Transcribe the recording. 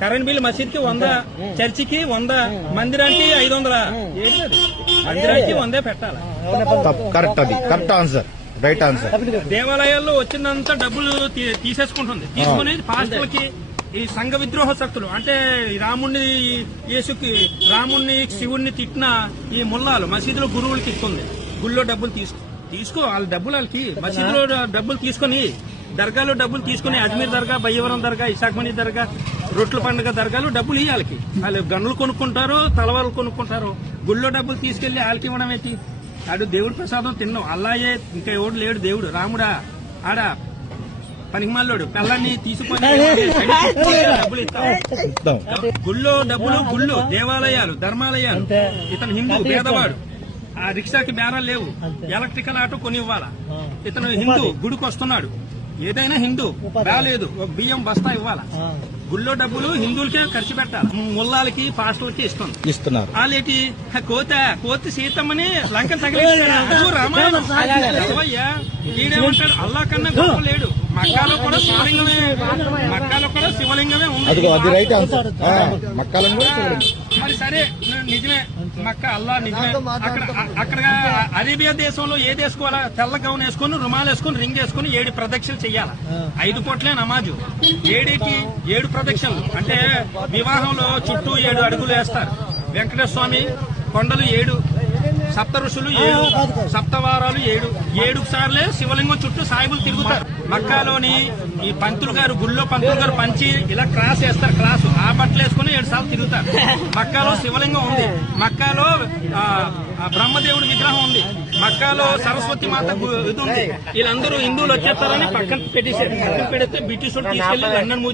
Current bill మసీద్కి 100, చర్చికి 100, మందిరానికి 500. మందిరానికి 100 పెట్టాలి. కరెక్ట్, అది కరెక్ట్ ఆన్సర్, రైట్ ఆన్సర్. దేవాలయాల్లో వచ్చినంత డబ్బులు తీసేసుకుంటుంది. తీసుకుని పాస్టర్లకి ఈ సంఘ విద్రోహ శక్తులు అంటే రాముణ్ణి శివుణ్ణి తిట్టిన ఈ ముల్లాలు మసీదులో గురువులకి ఇస్తుంది. గుళ్ళో డబ్బులు తీసుకో వాళ్ళ డబ్బులు వాళ్ళకి మసీదులో డబ్బులు తీసుకుని దర్గాలో డబ్బులు తీసుకుని అజ్మీర్ దర్గా, బయ్యవరం దర్గా, ఇసాక్మణి దర్గా, రొట్ల పండుగ దర్గాలు డబ్బులు ఇవ్వాలకి. వాళ్ళు గన్నులు కొనుక్కుంటారు, తలవాళ్ళు కొనుక్కుంటారు. గుళ్ళో డబ్బులు తీసుకెళ్లి వాళ్ళకి ఇవ్వడం ఏంటి? ఆడు దేవుడి ప్రసాదం తిన్నాం. అల్లాయే ఇంకా ఎవడు లేడు దేవుడు. రాముడా ఆడ పనికిమాలోడు పిల్లల్ని తీసుకొని డబ్బులు ఇస్తాం. గుళ్ళు దేవాలయాలు, ధర్మాలయాలు. ఇతను హిందూ పేదవాడు, ఆ రిక్షాకి బేరాలు లేవు, ఎలక్ట్రికల్ ఆటో కొని ఇవ్వాలా. ఇతను హిందూ గుడికి వస్తున్నాడు, ఏదైనా హిందూ బాలేదు, ఒక బియ్యం బస్తా ఇవ్వాలా. గుళ్ళో డబ్బులు హిందువులకే ఖర్చు పెట్టాలి, ముల్లాలకి పాస్టర్లకి ఇస్తున్నారు. వాళ్ళేటి కోతి సీతమ్మని లంకను తగిలించాడు. రామాయణం ఈడేమంటాడు? అల్లా కన్నా గొప్ప లేడు. మక్కాలో కూడా శివలింగమే ఉంది. మరి సరే నిజమే, మక్క అల్లా నిజమే. అక్కడ అరేబియా దేశంలో ఏది వేసుకోవాలా? తెల్ల గౌన్ వేసుకుని, రుమాలు వేసుకుని, రింగ్ వేసుకుని 7 ప్రదక్షిణలు చెయ్యాలా. 5 పూట్లే నమాజు. 7 ప్రదక్షిణలు అంటే వివాహంలో చుట్టూ 7 అడుగులు వేస్తారు. వెంకటేశ్వర స్వామి కొండలు 7, సప్త ఋషులు 7, సప్తవారాలు 7 సార్లే శివలింగం చుట్టూ సాయిబులు తిరుగుతారు. మక్కాలోని ఈ గుళ్ళో పంతులు గారు పంచి ఇలా క్రాస్ వేస్తారు. క్రాసు ఆ బట్టలు వేసుకుని 7 సార్లు తిరుగుతారు. మక్కాలో శివలింగం ఉంది, మక్కాలో బ్రహ్మదేవుడి విగ్రహం ఉంది, మక్కాలో సరస్వతి మాత ఇది ఉంది. వీళ్ళందరూ హిందువులు వచ్చేస్తారని పక్కన పెట్టేశారు. పక్కన పెడితే బ్రిటిష్ తీసుకెళ్లి లండన్